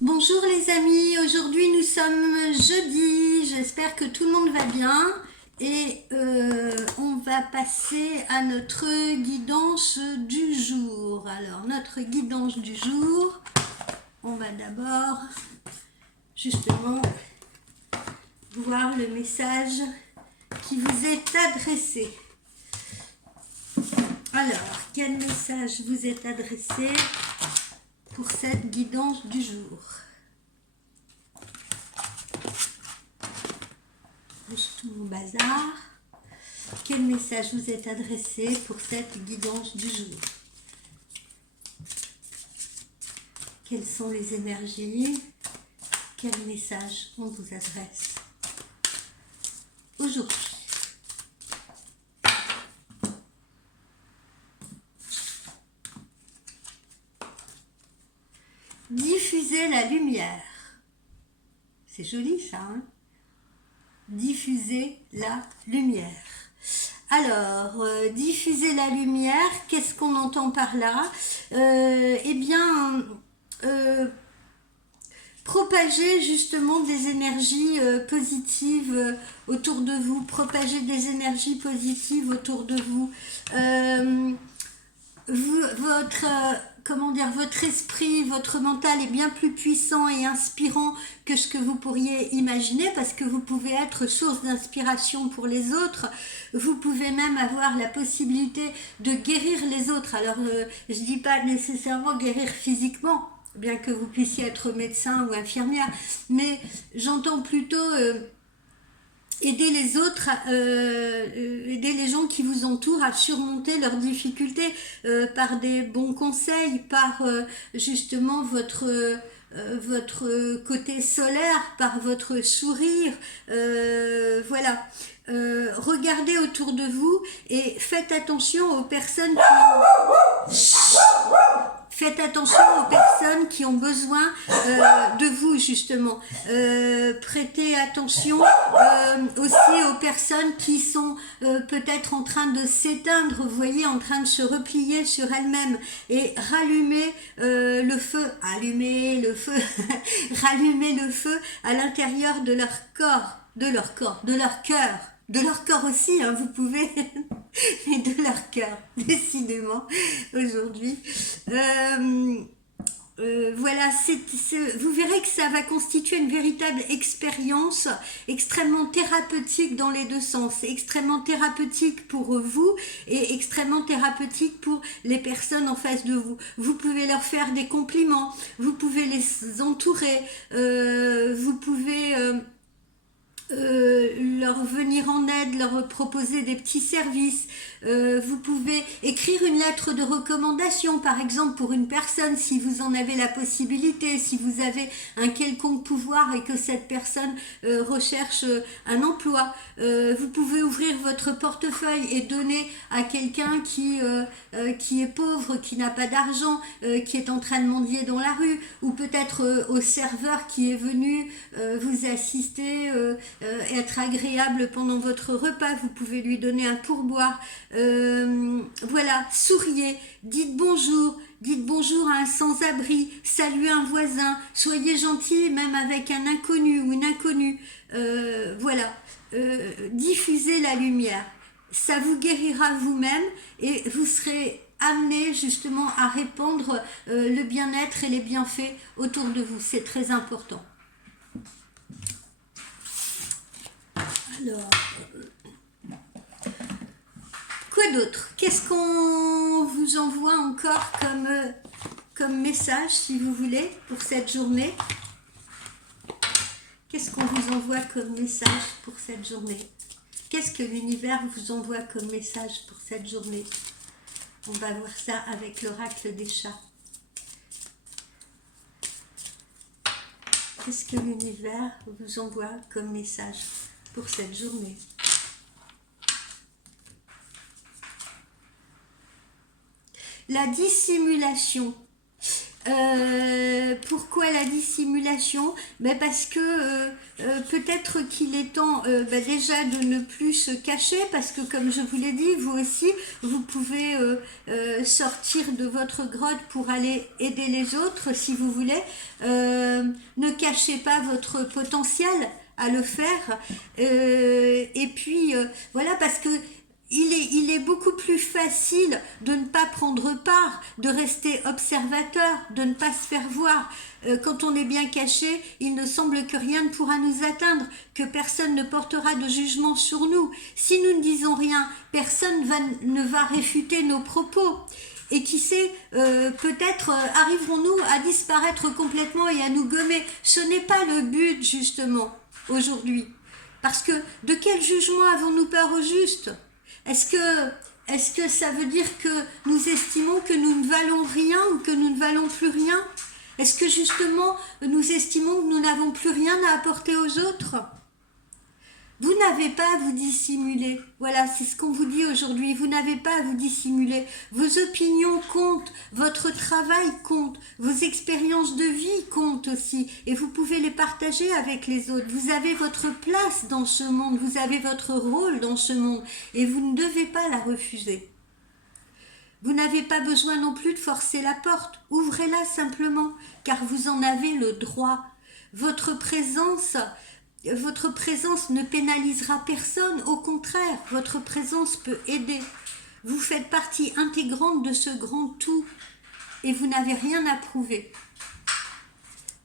Bonjour les amis, aujourd'hui nous sommes jeudi, j'espère que tout le monde va bien et on va passer à notre guidance du jour. Alors notre guidance du jour, on va d'abord justement voir le message qui vous est adressé. Alors, quel message vous est adressé pour cette guidance du jour? Juste tout mon bazar. Quel message vous est adressé pour cette guidance du jour? Quelles sont les énergies? Quel message on vous adresse aujourd'hui? Diffuser la lumière. C'est joli ça, hein? Diffuser la lumière. Alors, diffuser la lumière, qu'est-ce qu'on entend par là? Eh bien, propager justement des énergies positives autour de vous, propager des énergies positives autour de vous. Votre esprit, votre mental est bien plus puissant et inspirant que ce que vous pourriez imaginer, parce que vous pouvez être source d'inspiration pour les autres. Vous pouvez même avoir la possibilité de guérir les autres. Alors, je ne dis pas nécessairement guérir physiquement, bien que vous puissiez être médecin ou infirmière, mais j'entends plutôt aider les autres, aider les gens qui vous entourent à surmonter leurs difficultés par des bons conseils, par justement votre côté solaire, par votre sourire, voilà. Regardez autour de vous et faites attention aux personnes qui ont besoin de vous, justement. Prêtez attention aussi aux personnes qui sont peut-être en train de s'éteindre, vous voyez, en train de se replier sur elles-mêmes, et rallumez le feu, allumez le feu, rallumez le feu à l'intérieur de leur corps, de leur cœur. De leur corps aussi, hein, vous pouvez, mais de leur cœur, décidément, aujourd'hui. Voilà, vous verrez que ça va constituer une véritable expérience extrêmement thérapeutique dans les deux sens, extrêmement thérapeutique pour vous et extrêmement thérapeutique pour les personnes en face de vous. Vous pouvez leur faire des compliments, vous pouvez les entourer, vous pouvez leur venir en aide, leur proposer des petits services. Vous pouvez écrire une lettre de recommandation, par exemple, pour une personne, si vous en avez la possibilité, si vous avez un quelconque pouvoir et que cette personne recherche un emploi. Vous pouvez ouvrir votre portefeuille et donner à quelqu'un qui est pauvre, qui n'a pas d'argent, qui est en train de mendier dans la rue, ou peut-être au serveur qui est venu vous assister, être agréable pendant votre repas. Vous pouvez lui donner un pourboire. Voilà, souriez, dites bonjour à un sans-abri, saluez un voisin, soyez gentil même avec un inconnu ou une inconnue. Voilà, diffusez la lumière. Ça vous guérira vous-même et vous serez amené justement à répandre le bien-être et les bienfaits autour de vous. C'est très important. Alors, quoi d'autre? Qu'est-ce qu'on vous envoie encore comme message, si vous voulez, pour cette journée? Qu'est-ce qu'on vous envoie comme message pour cette journée? Qu'est-ce que l'univers vous envoie comme message pour cette journée? On va voir ça avec l'oracle des chats. Qu'est-ce que l'univers vous envoie comme message pour cette journée? La dissimulation. Pourquoi la dissimulation? Parce que peut-être qu'il est temps déjà de ne plus se cacher, parce que comme je vous l'ai dit, vous aussi, vous pouvez sortir de votre grotte pour aller aider les autres si vous voulez. cachez pas votre potentiel à le faire. Et puis, voilà, parce que il est beaucoup plus facile de ne pas prendre part, de rester observateur, de ne pas se faire voir. Quand on est bien caché, il ne semble que rien ne pourra nous atteindre, que personne ne portera de jugement sur nous. Si nous ne disons rien, personne ne va réfuter nos propos. Et qui sait, peut-être arriverons-nous à disparaître complètement et à nous gommer. Ce n'est pas le but, justement, aujourd'hui. Parce que de quel jugement avons-nous peur au juste ? Est-ce que ça veut dire que nous estimons que nous ne valons rien ou que nous ne valons plus rien ? Est-ce que justement nous estimons que nous n'avons plus rien à apporter aux autres ? Vous n'avez pas à vous dissimuler. Voilà, c'est ce qu'on vous dit aujourd'hui. Vous n'avez pas à vous dissimuler. Vos opinions comptent, votre travail compte, vos expériences de vie comptent aussi. Et vous pouvez les partager avec les autres. Vous avez votre place dans ce monde, vous avez votre rôle dans ce monde. Et vous ne devez pas la refuser. Vous n'avez pas besoin non plus de forcer la porte. Ouvrez-la simplement, car vous en avez le droit. Votre présence ne pénalisera personne, au contraire, votre présence peut aider. Vous faites partie intégrante de ce grand tout et vous n'avez rien à prouver.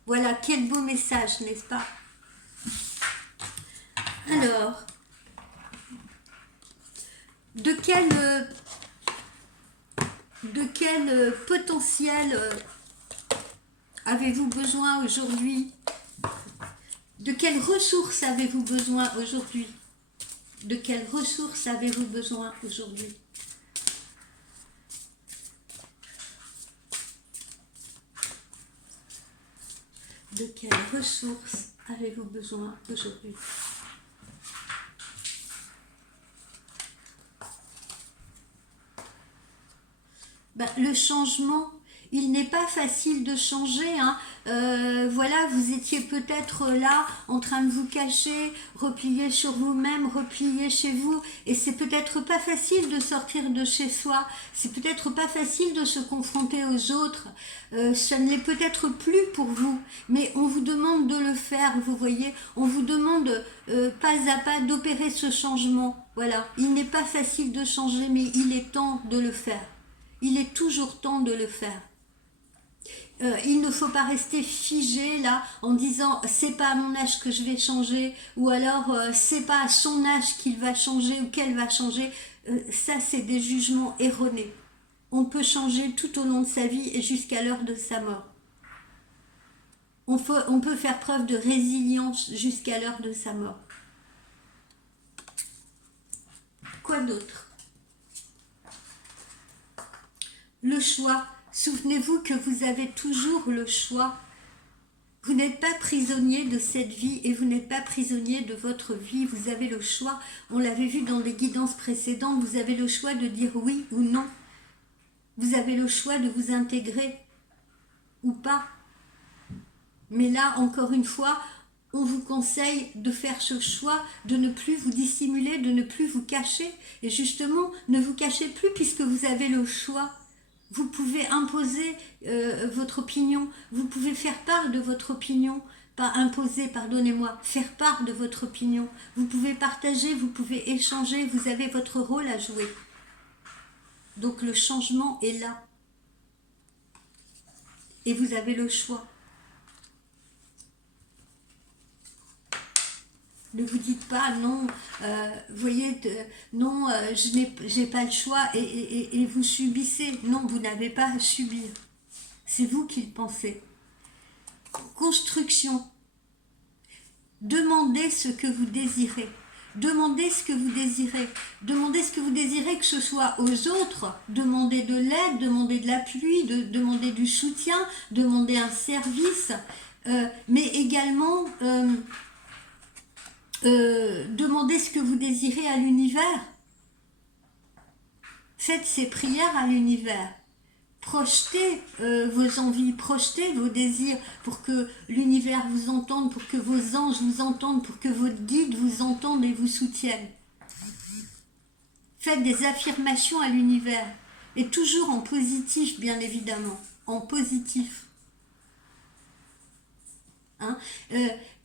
Voilà, quel beau message, n'est-ce pas? Alors, de quel potentiel avez-vous besoin aujourd'hui? De quelles ressources avez-vous besoin aujourd'hui? De quelles ressources avez-vous besoin aujourd'hui? De quelles ressources avez-vous besoin aujourd'hui? Le changement, il n'est pas facile de changer, hein. Voilà, vous étiez peut-être là en train de vous cacher, replié sur vous-même, replié chez vous, et c'est peut-être pas facile de sortir de chez soi, c'est peut-être pas facile de se confronter aux autres, ça ne l'est peut-être plus pour vous, mais on vous demande de le faire, vous voyez, on vous demande pas à pas d'opérer ce changement. Voilà, il n'est pas facile de changer, mais il est temps de le faire. Il est toujours temps de le faire. Il ne faut pas rester figé là en disant c'est pas à mon âge que je vais changer, ou alors c'est pas à son âge qu'il va changer ou qu'elle va changer. Ça, c'est des jugements erronés. On peut changer tout au long de sa vie et jusqu'à l'heure de sa mort. On peut faire preuve de résilience jusqu'à l'heure de sa mort. Quoi d'autre? Le choix. Souvenez-vous que vous avez toujours le choix. Vous n'êtes pas prisonnier de cette vie et vous n'êtes pas prisonnier de votre vie. Vous avez le choix. On l'avait vu dans les guidances précédentes. Vous avez le choix de dire oui ou non. Vous avez le choix de vous intégrer ou pas. Mais là, encore une fois, on vous conseille de faire ce choix, de ne plus vous dissimuler, de ne plus vous cacher. Et justement, ne vous cachez plus puisque vous avez le choix. Vous pouvez imposer votre opinion, vous pouvez faire part de votre opinion, pas imposer, pardonnez-moi, faire part de votre opinion. Vous pouvez partager, vous pouvez échanger, vous avez votre rôle à jouer. Donc le changement est là. Et vous avez le choix. Ne vous dites pas non, vous voyez, non, je n'ai pas le choix et vous subissez. Non, vous n'avez pas à subir. C'est vous qui le pensez. Construction. Demandez ce que vous désirez. Demandez ce que vous désirez. Demandez ce que vous désirez, que ce soit aux autres. Demandez de l'aide, demandez de l'appui, demandez du soutien, demandez un service. Mais également... demandez ce que vous désirez à l'univers. Faites ces prières à l'univers. Projetez vos envies, projetez vos désirs pour que l'univers vous entende, pour que vos anges vous entendent, pour que vos guides vous entendent et vous soutiennent. Faites des affirmations à l'univers. Et toujours en positif, bien évidemment. En positif. hein.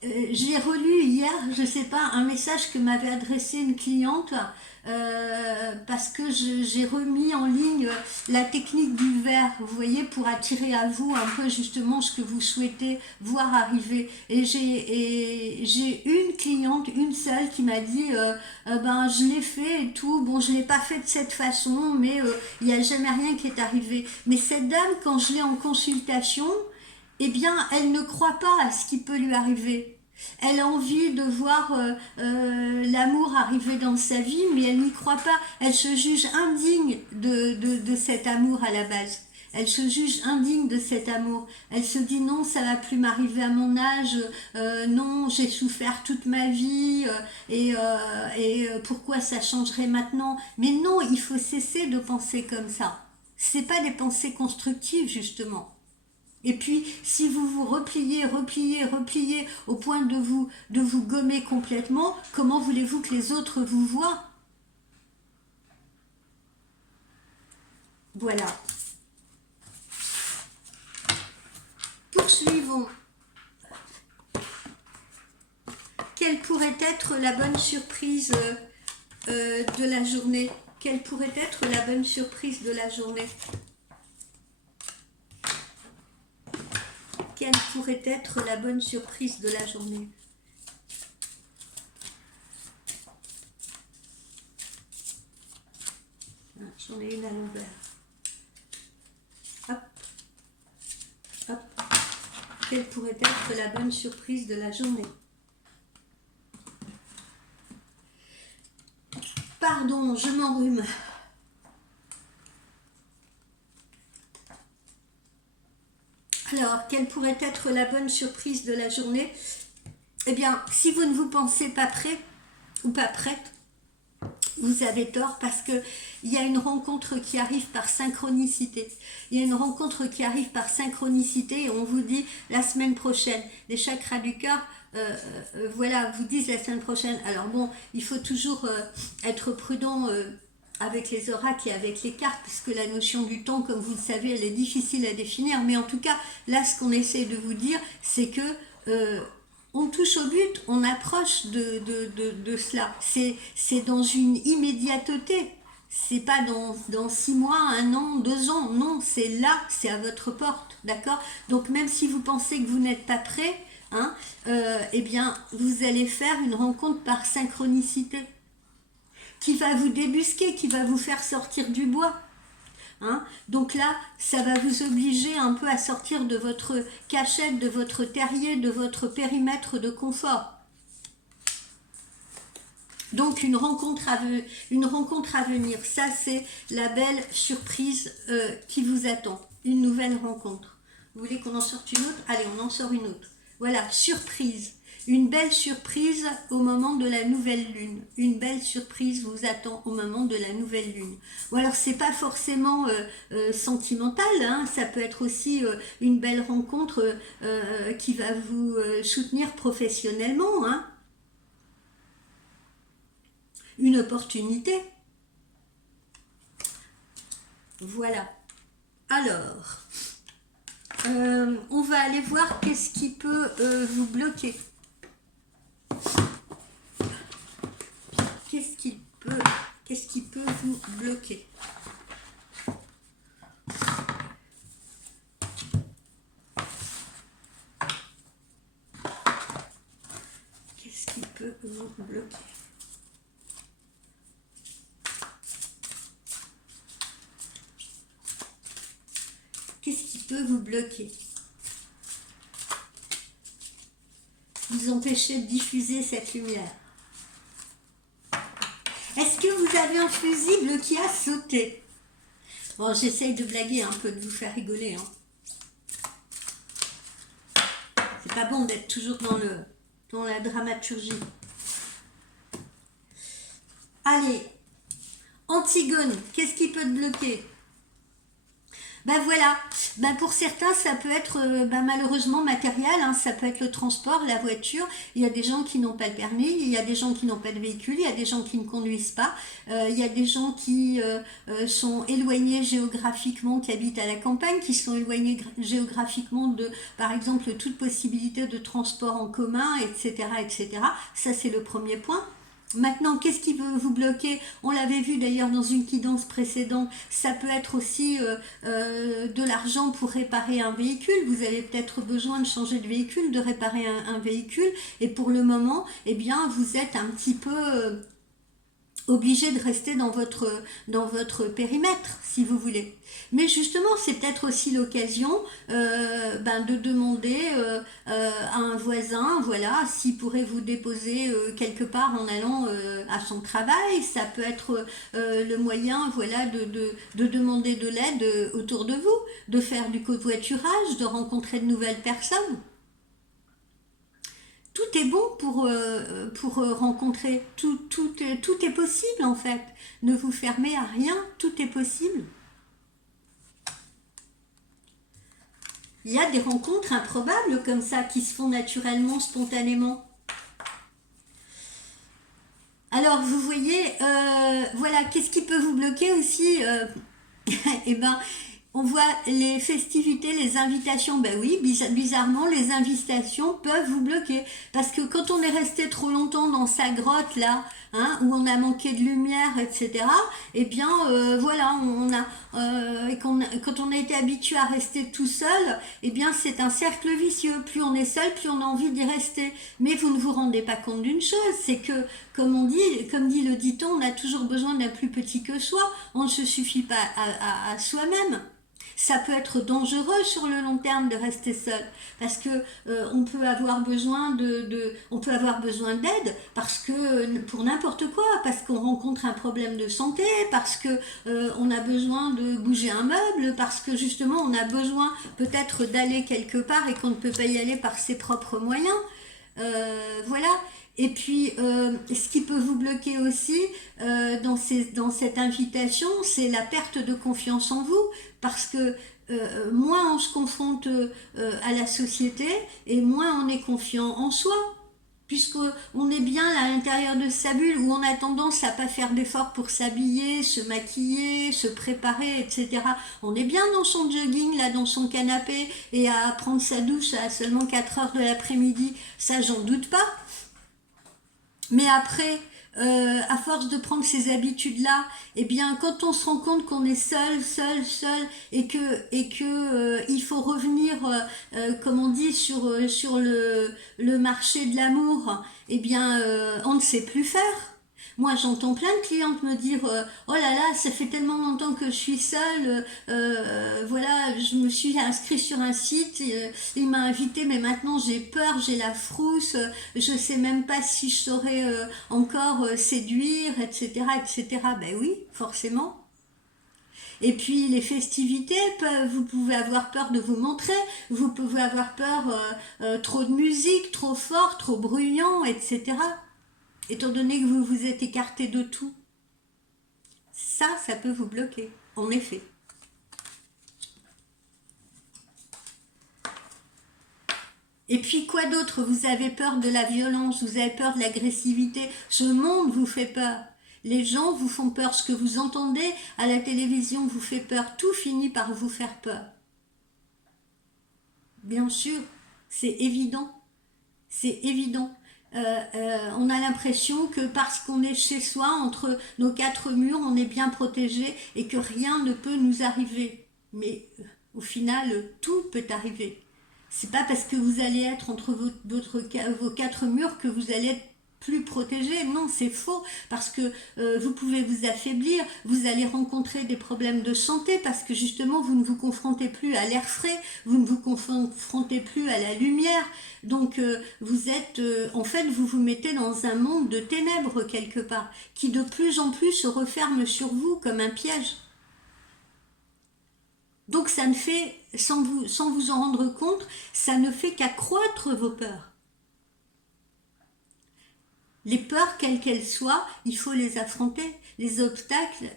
J'ai relu hier, je sais pas, un message que m'avait adressé une cliente parce que j'ai remis en ligne la technique du verre, vous voyez, pour attirer à vous un peu justement ce que vous souhaitez voir arriver. Et j'ai une cliente, une seule, qui m'a dit ben je l'ai fait et tout, bon je l'ai pas fait de cette façon, mais il n'y a jamais rien qui est arrivé. Mais cette dame, quand je l'ai en consultation, eh bien, elle ne croit pas à ce qui peut lui arriver. Elle a envie de voir l'amour arriver dans sa vie, mais elle n'y croit pas. Elle se juge indigne de cet amour à la base. Elle se juge indigne de cet amour. Elle se dit non, ça va plus m'arriver à mon âge. Non, j'ai souffert toute ma vie. Pourquoi ça changerait maintenant? Mais non, il faut cesser de penser comme ça. C'est pas des pensées constructives justement. Et puis, si vous vous repliez au point de vous gommer complètement, comment voulez-vous que les autres vous voient? Voilà. Poursuivons. Quelle pourrait être la bonne surprise de la journée? Quelle pourrait être la bonne surprise de la journée? Quelle pourrait être la bonne surprise de la journée? Ah, j'en ai une à l'envers. Hop. Hop. Quelle pourrait être la bonne surprise de la journée? Pardon, je m'enrhume. Alors, quelle pourrait être la bonne surprise de la journée? Eh bien, si vous ne vous pensez pas prêt ou pas prête, vous avez tort, parce que il y a une rencontre qui arrive par synchronicité. Il y a une rencontre qui arrive par synchronicité et on vous dit la semaine prochaine. Les chakras du cœur, voilà, vous disent la semaine prochaine. Alors bon, il faut toujours être prudent avec les oracles et avec les cartes, puisque la notion du temps, comme vous le savez, elle est difficile à définir. Mais en tout cas, là, ce qu'on essaie de vous dire, c'est que on touche au but, on approche de cela. C'est dans une immédiateté. C'est pas dans 6 mois, 1 an, 2 ans. Non, c'est là, c'est à votre porte. D'accord? Donc même si vous pensez que vous n'êtes pas prêt, hein, eh bien, vous allez faire une rencontre par synchronicité qui va vous débusquer, qui va vous faire sortir du bois. Hein? Donc là, ça va vous obliger un peu à sortir de votre cachette, de votre terrier, de votre périmètre de confort. Donc une rencontre à venir, ça c'est la belle surprise qui vous attend, une nouvelle rencontre. Vous voulez qu'on en sorte une autre? Allez, on en sort une autre. Voilà, surprise. Une belle surprise au moment de la nouvelle lune. Une belle surprise vous attend au moment de la nouvelle lune. Ou alors c'est pas forcément sentimental, hein, ça peut être aussi une belle rencontre qui va vous soutenir professionnellement, hein. Une opportunité. Voilà. Alors, on va aller voir qu'est-ce qui peut vous bloquer. Qu'est-ce qui peut vous bloquer? Qu'est-ce qui peut vous bloquer? Qu'est-ce qui peut vous bloquer? Vous empêcher de diffuser cette lumière. Est-ce que vous avez un fusible qui a sauté? Bon, j'essaye de blaguer un peu, de vous faire rigoler. Hein. C'est pas bon d'être toujours dans la dramaturgie. Allez, Antigone, qu'est-ce qui peut te bloquer? Ben voilà, ben pour certains ça peut être ben malheureusement matériel, hein. Ça peut être le transport, la voiture, il y a des gens qui n'ont pas le permis, il y a des gens qui n'ont pas de véhicule, il y a des gens qui ne conduisent pas, il y a des gens qui sont éloignés géographiquement, qui habitent à la campagne, qui sont éloignés géographiquement de par exemple toute possibilité de transport en commun, etc. etc. Ça c'est le premier point. Maintenant, qu'est-ce qui peut vous bloquer? On l'avait vu d'ailleurs dans une guidance précédente, ça peut être aussi de l'argent pour réparer un véhicule. Vous avez peut-être besoin de changer de véhicule, de réparer un véhicule, et pour le moment, eh bien, vous êtes un petit peu obligé de rester dans votre périmètre, si vous voulez. Mais justement, c'est peut-être aussi l'occasion ben, de demander à un voisin, voilà, s'il pourrait vous déposer quelque part en allant à son travail. Ça peut être le moyen, voilà, de demander de l'aide autour de vous, de faire du covoiturage, de rencontrer de nouvelles personnes. Tout est bon pour rencontrer. Tout est possible en fait. Ne vous fermez à rien, tout est possible. Il y a des rencontres improbables comme ça qui se font naturellement, spontanément. Alors vous voyez, voilà, qu'est-ce qui peut vous bloquer aussi Eh ben, on voit les festivités, les invitations, ben oui, bizarrement, les invitations peuvent vous bloquer. Parce que quand on est resté trop longtemps dans sa grotte, là, hein, où on a manqué de lumière, etc., eh bien, voilà, quand on a été habitué à rester tout seul, eh bien, c'est un cercle vicieux. Plus on est seul, plus on a envie d'y rester. Mais vous ne vous rendez pas compte d'une chose, c'est que, comme dit le dicton, on a toujours besoin d'un plus petit que soi. On ne se suffit pas à soi-même. Ça peut être dangereux sur le long terme de rester seul parce que on peut avoir besoin on peut avoir besoin d'aide parce que pour n'importe quoi, parce qu'on rencontre un problème de santé, parce que on a besoin de bouger un meuble, parce que justement on a besoin peut-être d'aller quelque part et qu'on ne peut pas y aller par ses propres moyens. Voilà. Et puis, ce qui peut vous bloquer aussi dans cette invitation, c'est la perte de confiance en vous, parce que moins on se confronte à la société, et moins on est confiant en soi, puisqu'on est bien à l'intérieur de sa bulle, où on a tendance à pas faire d'efforts pour s'habiller, se maquiller, se préparer, etc. On est bien dans son jogging, là, dans son canapé, et à prendre sa douche à seulement 4 heures de l'après-midi, ça j'en doute pas. Mais après, à force de prendre ces habitudes-là, eh bien, quand on se rend compte qu'on est seul, et que il faut revenir, comme on dit, sur le marché de l'amour, eh bien, on ne sait plus faire. Moi, j'entends plein de clientes me dire oh là là, ça fait tellement longtemps que je suis seule, voilà, je me suis inscrite sur un site, il m'a invité, mais maintenant j'ai peur, j'ai la frousse, je sais même pas si je saurais encore séduire, etc., etc. Ben oui, forcément. Et puis les festivités, vous pouvez avoir peur de vous montrer, vous pouvez avoir peur trop de musique, trop fort, trop bruyant, etc. Étant donné que vous vous êtes écarté de tout, ça peut vous bloquer, en effet. Et puis quoi d'autre? Vous avez peur de la violence, vous avez peur de l'agressivité, ce monde vous fait peur. Les gens vous font peur, ce que vous entendez à la télévision vous fait peur, tout finit par vous faire peur. Bien sûr, c'est évident, c'est évident. On a l'impression que parce qu'on est chez soi, entre nos quatre murs, on est bien protégé et que rien ne peut nous arriver. Mais au final, tout peut arriver. C'est pas parce que vous allez être entre vos quatre murs que vous allez être plus protégé. Non, c'est faux, parce que vous pouvez vous affaiblir, vous allez rencontrer des problèmes de santé parce que justement vous ne vous confrontez plus à l'air frais, vous ne vous confrontez plus à la lumière. Donc vous êtes, en fait, vous vous mettez dans un monde de ténèbres quelque part, qui de plus en plus se referme sur vous comme un piège. Donc ça ne fait, sans vous en rendre compte, ça ne fait qu'accroître vos peurs. Les peurs, quelles qu'elles soient, il faut les affronter. Les obstacles,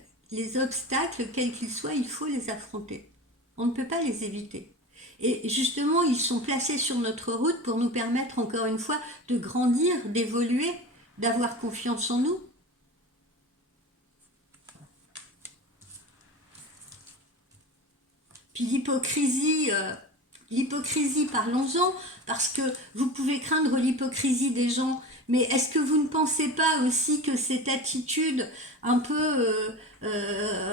quels qu'ils soient, il faut les affronter. On ne peut pas les éviter. Et justement, ils sont placés sur notre route pour nous permettre, encore une fois, de grandir, d'évoluer, d'avoir confiance en nous. Puis l'hypocrisie, parlons-en, parce que vous pouvez craindre l'hypocrisie des gens, mais est-ce que vous ne pensez pas aussi que cette attitude un peu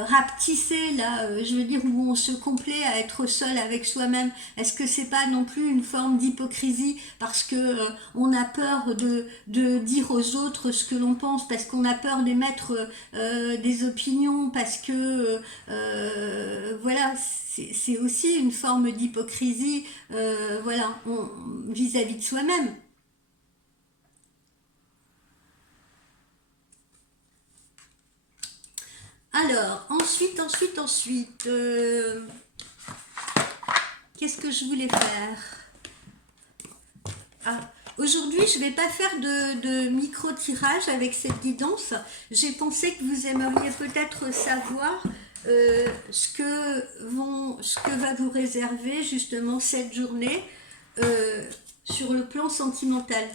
rapetissée, là, je veux dire, où on se complaît à être seul avec soi-même, est-ce que c'est pas non plus une forme d'hypocrisie parce que on a peur de dire aux autres ce que l'on pense, parce qu'on a peur d'émettre des opinions, parce que voilà, c'est aussi une forme d'hypocrisie, voilà, vis-à-vis de soi-même. Alors, ensuite, qu'est-ce que je voulais faire? Ah, aujourd'hui, je ne vais pas faire de micro-tirage avec cette guidance. J'ai pensé que vous aimeriez peut-être savoir ce que va vous réserver justement cette journée sur le plan sentimental.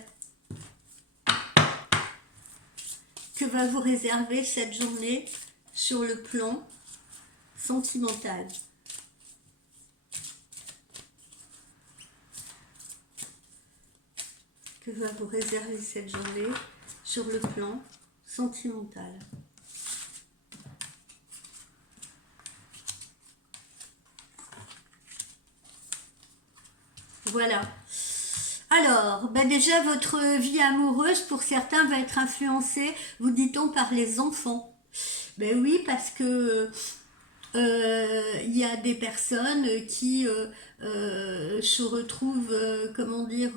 Que va vous réserver cette journée sur le plan sentimental? Que va vous réserver cette journée sur le plan sentimental? Voilà. Alors, ben déjà, votre vie amoureuse, pour certains, va être influencée, vous dit-on, par les enfants. Ben oui, parce que il y a des personnes qui se retrouvent, comment dire,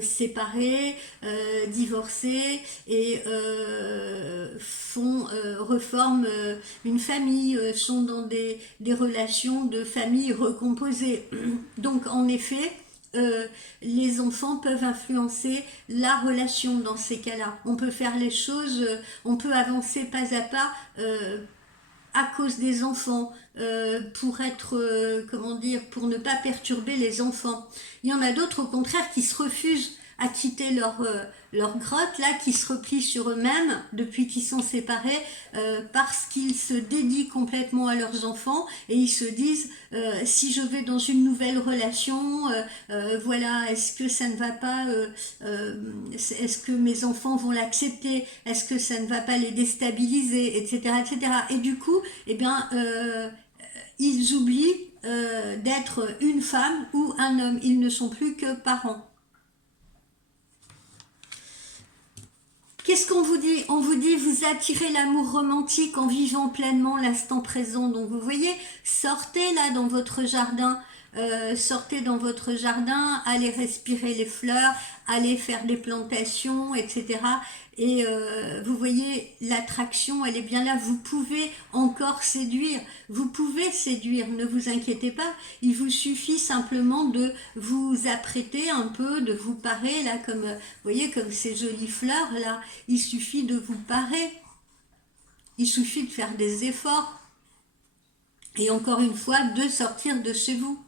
séparés, divorcés et reforment une famille, sont dans des relations de famille recomposées. Donc en effet, les enfants peuvent influencer la relation dans ces cas-là. On peut faire les choses, on peut avancer pas à pas à cause des enfants, pour être, comment dire, pour ne pas perturber les enfants. Il y en a d'autres au contraire qui se refusent à quitter leur grotte, là, qui se replient sur eux-mêmes depuis qu'ils sont séparés, parce qu'ils se dédient complètement à leurs enfants et ils se disent si je vais dans une nouvelle relation, voilà, est-ce que ça ne va pas, est-ce que mes enfants vont l'accepter, est-ce que ça ne va pas les déstabiliser, etc., etc. Et du coup, eh bien, ils oublient d'être une femme ou un homme. Ils ne sont plus que parents. Qu'est-ce qu'on vous dit? On vous dit vous attirez l'amour romantique en vivant pleinement l'instant présent. Donc vous voyez, sortez là dans votre jardin, sortez dans votre jardin, allez respirer les fleurs, allez faire des plantations, etc. Et vous voyez, l'attraction, elle est bien là. Vous pouvez encore séduire. Vous pouvez séduire, ne vous inquiétez pas. Il vous suffit simplement de vous apprêter un peu, de vous parer, là, comme, vous voyez, comme ces jolies fleurs, là. Il suffit de vous parer. Il suffit de faire des efforts. Et encore une fois, de sortir de chez vous.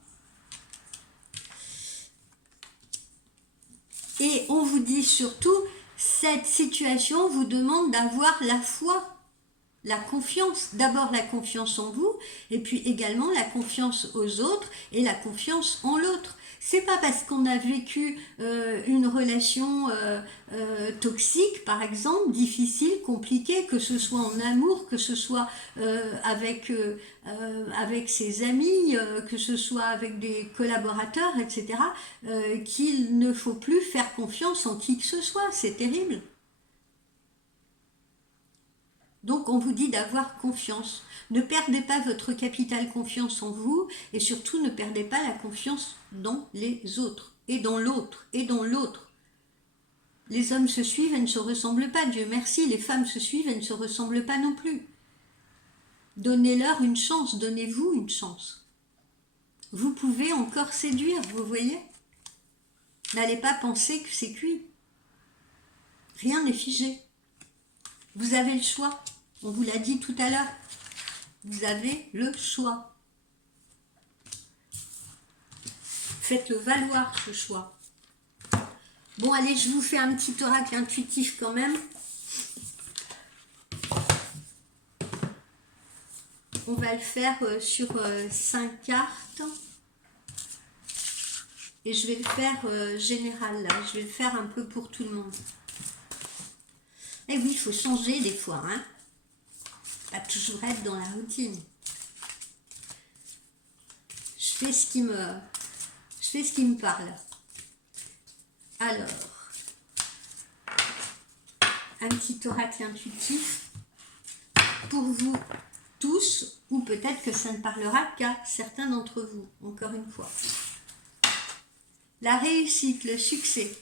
Et on vous dit surtout, cette situation vous demande d'avoir la foi, la confiance. D'abord la confiance en vous, et puis également la confiance aux autres et la confiance en l'autre. C'est pas parce qu'on a vécu une relation toxique, par exemple, difficile, compliquée, que ce soit en amour, que ce soit avec ses amis, que ce soit avec des collaborateurs, etc., qu'il ne faut plus faire confiance en qui que ce soit. C'est terrible. Donc on vous dit d'avoir confiance. Ne perdez pas votre capital confiance en vous et surtout ne perdez pas la confiance dans les autres et dans l'autre et dans l'autre. Les hommes se suivent et ne se ressemblent pas, Dieu merci, les femmes se suivent et ne se ressemblent pas non plus. Donnez-leur une chance, donnez-vous une chance. Vous pouvez encore séduire, vous voyez? N'allez pas penser que c'est cuit. Rien n'est figé. Vous avez le choix. On vous l'a dit tout à l'heure. Vous avez le choix. Faites-le valoir, ce choix. Bon, allez, je vous fais un petit oracle intuitif quand même. On va le faire sur 5 cartes. Et je vais le faire général, là. Je vais le faire un peu pour tout le monde. Et oui, il faut changer des fois, hein. Pas toujours être dans la routine. Je fais ce qui me parle. Alors, un petit oracle intuitif pour vous tous, ou peut-être que ça ne parlera qu'à certains d'entre vous, encore une fois. La réussite, le succès.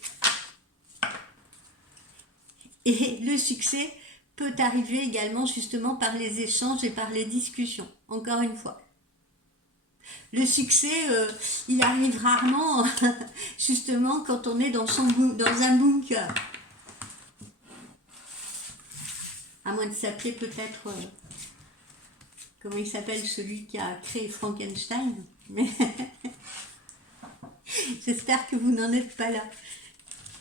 Et le succès peut arriver également justement par les échanges et par les discussions, encore une fois. Le succès, il arrive rarement, justement, quand on est dans un bunker. À moins de s'appeler peut-être, comment il s'appelle celui qui a créé Frankenstein. Mais j'espère que vous n'en êtes pas là.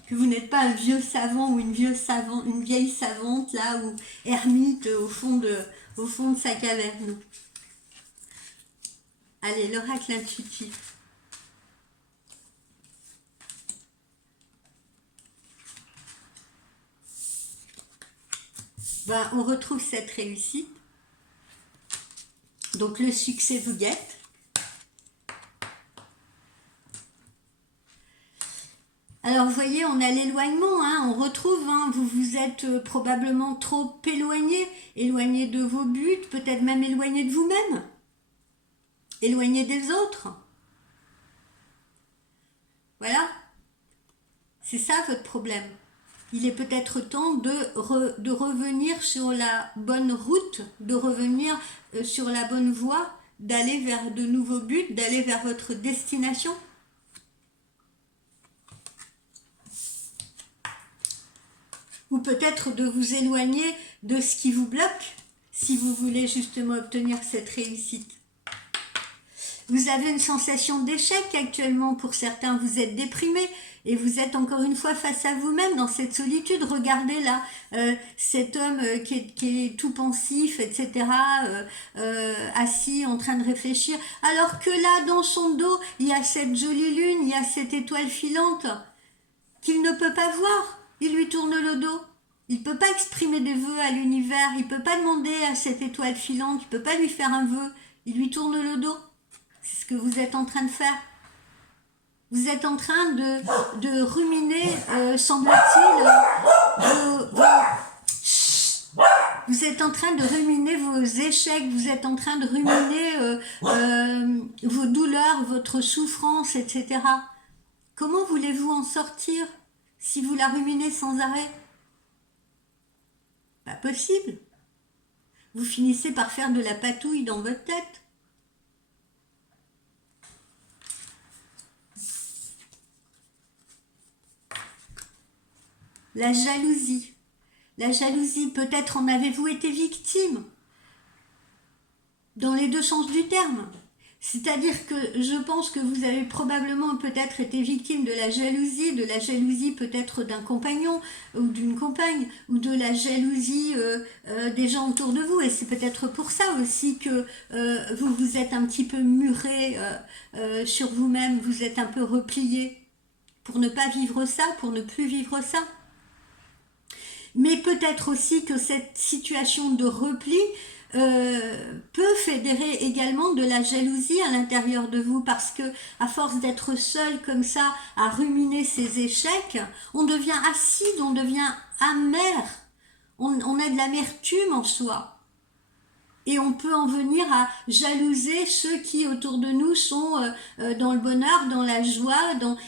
Que vous n'êtes pas un vieux savant ou une vieille savante là, ou ermite au fond de sa caverne. Allez, l'oracle intuitif. Ben, on retrouve cette réussite. Donc le succès vous guette. Alors vous voyez, on a l'éloignement, hein, on retrouve, hein, vous vous êtes probablement trop éloigné de vos buts, peut-être même éloigné de vous-même, éloigné des autres. Voilà, c'est ça votre problème. Il est peut-être temps de revenir sur la bonne route, de revenir sur la bonne voie, d'aller vers de nouveaux buts, d'aller vers votre destination. Ou peut-être de vous éloigner de ce qui vous bloque, si vous voulez justement obtenir cette réussite. Vous avez une sensation d'échec actuellement, pour certains, vous êtes déprimé, et vous êtes encore une fois face à vous-même dans cette solitude. Regardez là, cet homme qui est tout pensif, etc., assis en train de réfléchir, alors que là, dans son dos, il y a cette jolie lune, il y a cette étoile filante, qu'il ne peut pas voir. Il lui tourne le dos. Il ne peut pas exprimer des vœux à l'univers. Il ne peut pas demander à cette étoile filante. Il ne peut pas lui faire un vœu. Il lui tourne le dos. C'est ce que vous êtes en train de faire. Vous êtes en train de ruminer, semble-t-il, vous êtes en train de ruminer vos échecs. Vous êtes en train de ruminer vos douleurs, votre souffrance, etc. Comment voulez-vous en sortir si vous la ruminez sans arrêt? Pas possible. Vous finissez par faire de la patouille dans votre tête. La jalousie. La jalousie, peut-être en avez-vous été victime. Dans les deux sens du terme. C'est-à-dire que je pense que vous avez probablement peut-être été victime de la jalousie peut-être d'un compagnon ou d'une compagne, ou de la jalousie des gens autour de vous. Et c'est peut-être pour ça aussi que vous vous êtes un petit peu muré sur vous-même, vous êtes un peu replié pour ne pas vivre ça, pour ne plus vivre ça. Mais peut-être aussi que cette situation de repli peut fédérer également de la jalousie à l'intérieur de vous, parce que à force d'être seul comme ça à ruminer ses échecs, on devient acide, on devient amer, on a de l'amertume en soi. Et on peut en venir à jalouser ceux qui autour de nous sont dans le bonheur, dans la joie,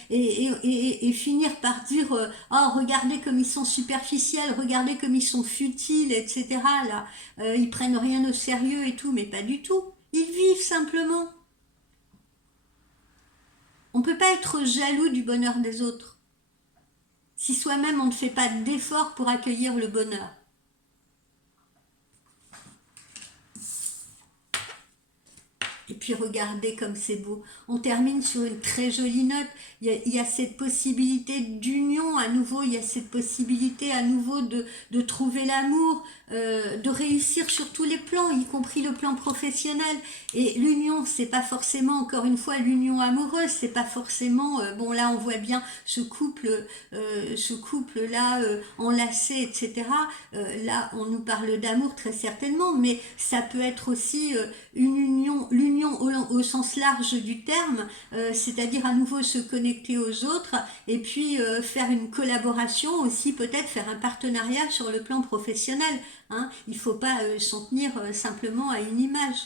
et finir par dire oh, regardez comme ils sont superficiels, regardez comme ils sont futiles, etc. Là, ils prennent rien au sérieux et tout, mais pas du tout. Ils vivent simplement. On ne peut pas être jaloux du bonheur des autres si soi-même on ne fait pas d'effort pour accueillir le bonheur. Et puis regardez comme c'est beau. On termine sur une très jolie note. Il y a cette possibilité d'union à nouveau, il y a cette possibilité à nouveau de trouver l'amour, de réussir sur tous les plans, y compris le plan professionnel. Et l'union, c'est pas forcément, encore une fois, l'union amoureuse, c'est pas forcément, bon là on voit bien ce couple là enlacé, etc. Là on nous parle d'amour très certainement, mais ça peut être aussi une union, l'union au sens large du terme, c'est-à-dire à nouveau se connecter aux autres et puis faire une collaboration aussi, peut-être faire un partenariat sur le plan professionnel. Hein. Il ne faut pas s'en tenir simplement à une image.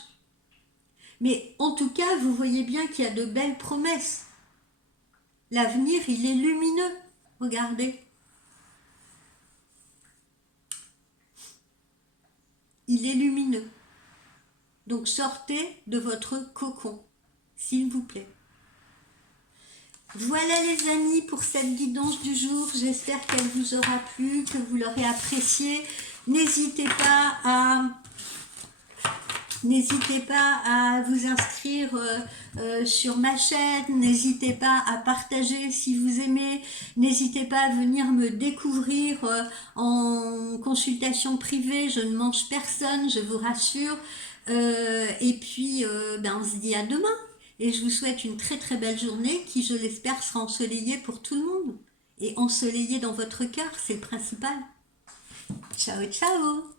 Mais en tout cas, vous voyez bien qu'il y a de belles promesses. L'avenir, il est lumineux. Regardez. Il est lumineux. Donc sortez de votre cocon, s'il vous plaît. Voilà les amis pour cette guidance du jour. J'espère qu'elle vous aura plu, que vous l'aurez appréciée. N'hésitez pas à vous inscrire sur ma chaîne, n'hésitez pas à partager si vous aimez, n'hésitez pas à venir me découvrir en consultation privée, je ne mange personne, je vous rassure. Et puis on se dit à demain et je vous souhaite une très très belle journée qui, je l'espère, sera ensoleillée pour tout le monde et ensoleillée dans votre cœur, c'est le principal. Ciao ciao.